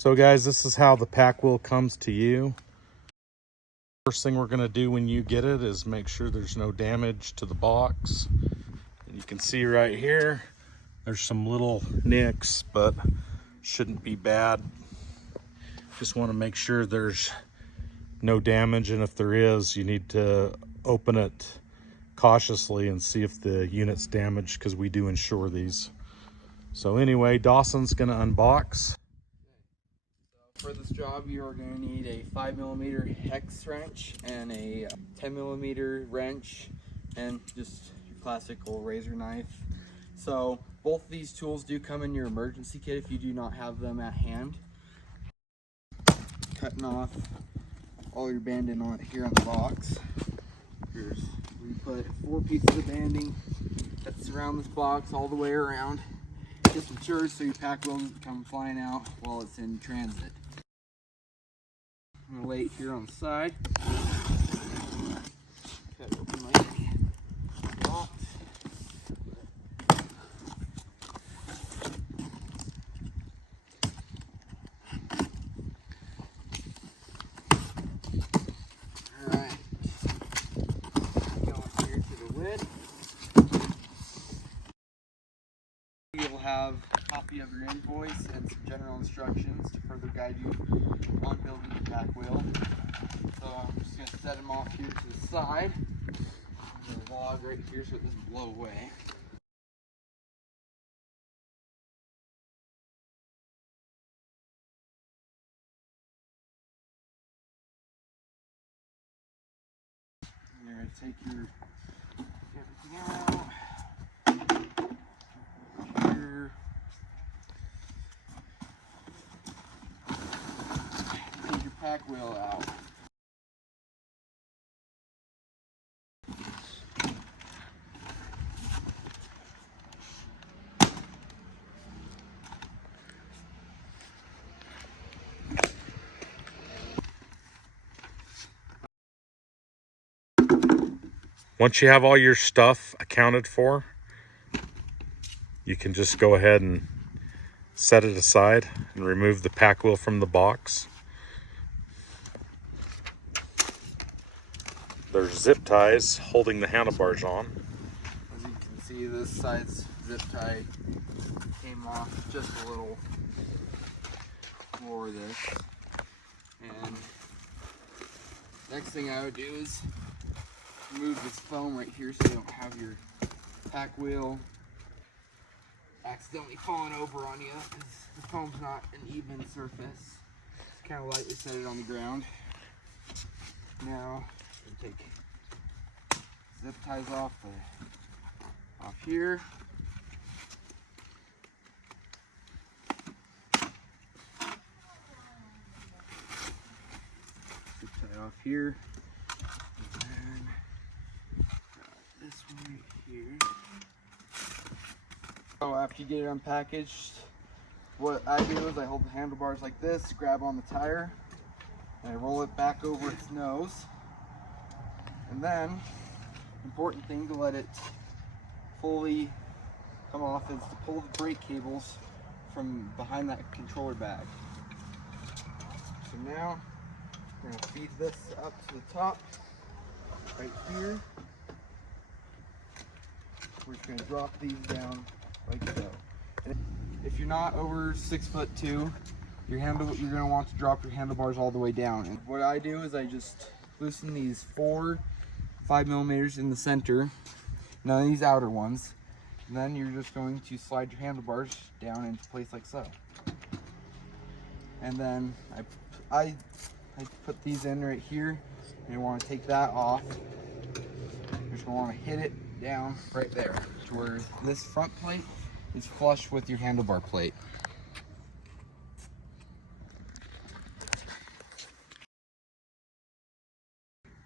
So guys, this is how the pack wheel comes to you. First thing we're gonna do when you get it is make sure there's no damage to the box. And you can see right here, there's some little nicks, but shouldn't be bad. Just wanna make sure there's no damage, and if there is, you need to open it cautiously and see if the unit's damaged, because we do insure these. So anyway, Dawson's gonna unbox. For this job, you are going to need a 5mm hex wrench and a 10mm wrench and just your classical razor knife. So both of these tools do come in your emergency kit if you do not have them at hand. Cutting off all your banding on here on the box. We put 4 pieces of banding that surround this box all the way around. Just ensures so your pack wheel doesn't come flying out while it's in transit. I'm going to lay it here on the side. Cut open my box. Alright. Going here to the lid. You'll have a copy of your invoice and some general instructions to further guide you on building the pack wheel. So I'm just going to set them off here to the side. There's a log right here so it doesn't blow away. You're going to take everything out. Here. Take your pack wheel out. Once you have all your stuff accounted for, you can just go ahead and set it aside and remove the pack wheel from the box. There's zip ties holding the handlebars on. As you can see, this side's zip tie came off just a little before this. And next thing I would do is remove this foam right here so you don't have your pack wheel accidentally falling over on you, because the foam's not an even surface. Just kind of lightly set it on the ground. Now, take zip ties off here. Zip tie off here. And then this one right here. So after you get it unpackaged, what I do is I hold the handlebars like this, grab on the tire, and I roll it back over its nose. And then, important thing to let it fully come off is to pull the brake cables from behind that controller bag. So now, we're going to feed this up to the top, right here. We're just going to drop these down like so. And if you're not over 6'2", you're going to want to drop your handlebars all the way down. And what I do is I just loosen these 4 5mm in the center, none of these outer ones, and then you're just going to slide your handlebars down into place like so. And then I put these in right here, and you want to take that off. You're just going to want to hit it down right there to where this front plate is flush with your handlebar plate.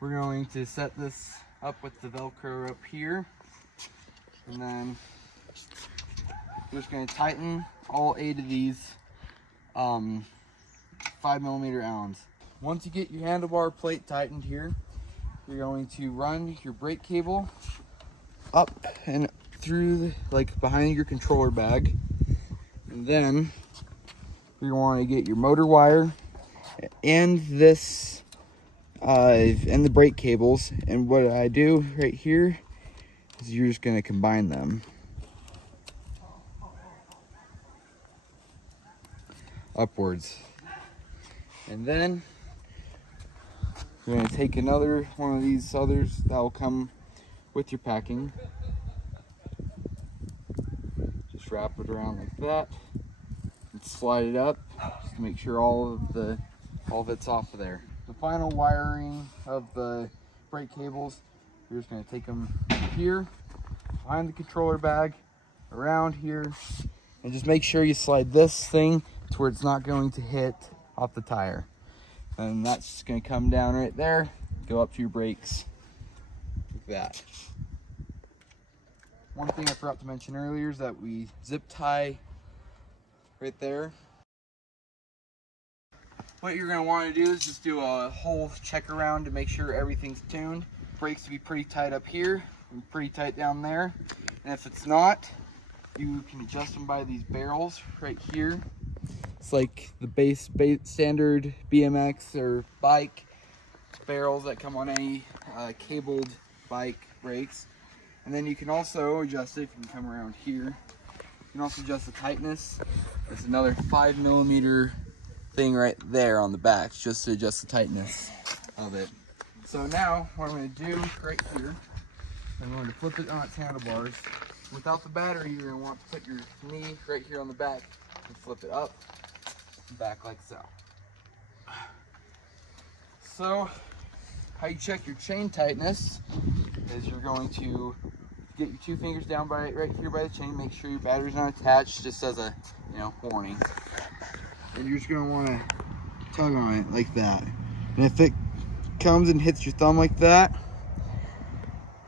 We're going to set this up with the Velcro up here, and then we're just going to tighten all 8 of these 5mm Allens. Once you get your handlebar plate tightened here, you're going to run your brake cable up and through, like behind your controller bag, and then you're going to want to get your motor wire and this and the brake cables. And what I do right here is you're just going to combine them upwards. And then you're going to take another one of these others that will come with your packing. Just wrap it around like that and slide it up just to make sure all of it's off of there. The final wiring of the brake cables, you're just going to take them here behind the controller bag, around here, and just make sure you slide this thing to where it's not going to hit off the tire. And that's just going to come down right there, go up to your brakes like that. One thing I forgot to mention earlier is that we zip tie right there. What you're going to want to do is just do a whole check around to make sure everything's tuned. Brakes to be pretty tight up here and pretty tight down there. And if it's not, you can adjust them by these barrels right here. It's like the base standard BMX or bike barrels that come on any cabled bike brakes. And then you can also adjust it. If you can come around here, you can also adjust the tightness. There's another 5mm thing right there on the back just to adjust the tightness of it. So now what I'm going to do right here, I'm going to flip it on its handlebars. Without the battery, you're going to want to put your knee right here on the back and flip it up and back like so. So how you check your chain tightness is you're going to get your 2 fingers down by right here by the chain, make sure your battery's not attached, just as a warning. And you're just going to want to tug on it like that. And if it comes and hits your thumb like that,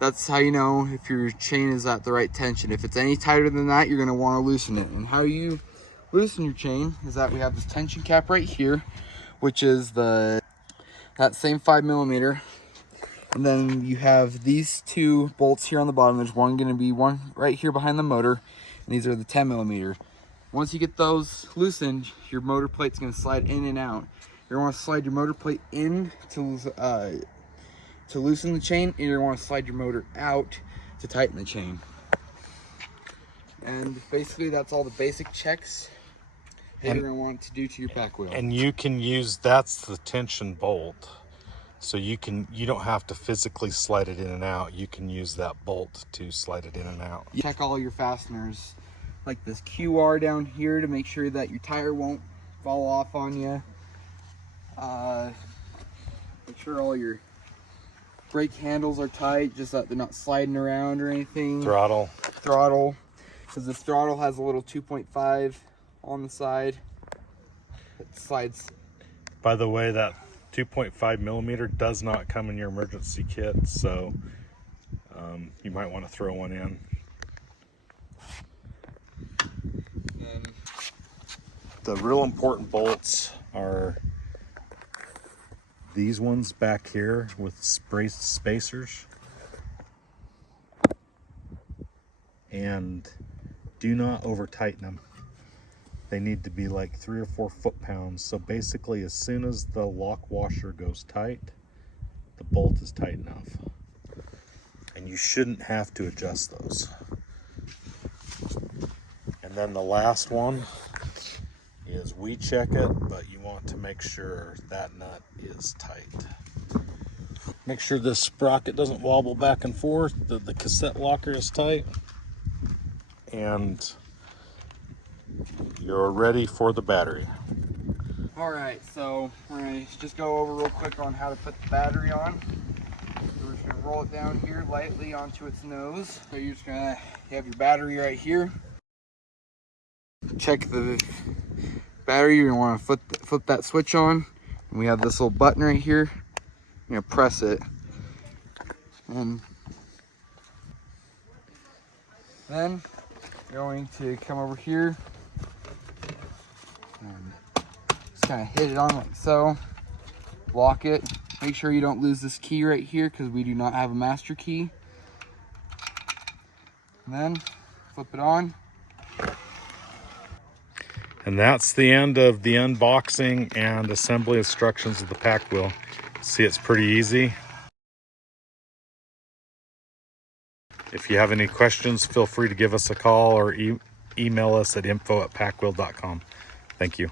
that's how you know if your chain is at the right tension. If it's any tighter than that, you're going to want to loosen it. And how you loosen your chain is that we have this tension cap right here, which is that same 5mm. And then you have these 2 bolts here on the bottom. There's one going to be one right here behind the motor, and these are the 10mm. Once you get those loosened, your motor plate's going to slide in and out. You're going to want to slide your motor plate in to loosen the chain, and you're going to want to slide your motor out to tighten the chain. And basically that's all the basic checks that you're going to want to do to your pack wheel. And you can use, that's the tension bolt. So you don't have to physically slide it in and out. You can use that bolt to slide it in and out. You check all your fasteners, like this QR down here, to make sure that your tire won't fall off on you. Make sure all your brake handles are tight, just that they're not sliding around or anything. Throttle, because this throttle has a little 2.5 on the side. It slides. by the way, that 2.5mm does not come in your emergency kit, so you might want to throw one in. And the real important bolts are these ones back here with spacers, and do not over tighten them. They need to be like 3 or 4 foot-pounds. So basically, as soon as the lock washer goes tight, the bolt is tight enough. And you shouldn't have to adjust those. And then the last one is we check it, but you want to make sure that nut is tight. Make sure this sprocket doesn't wobble back and forth, the cassette locker is tight, and you're ready for the battery. Alright, so we're going to just go over real quick on how to put the battery on. So we're just going to roll it down here lightly onto its nose. So you're just going to have your battery right here. Check the battery. You're going to want to flip that switch on. And we have this little button right here. You're going to press it. And then you're going to come over here and just kind of hit it on like so. Lock it. Make sure you don't lose this key right here because we do not have a master key. And then flip it on. And that's the end of the unboxing and assembly instructions of the pack wheel. See, it's pretty easy. If you have any questions, feel free to give us a call or email us at info@packwheel.com. Thank you.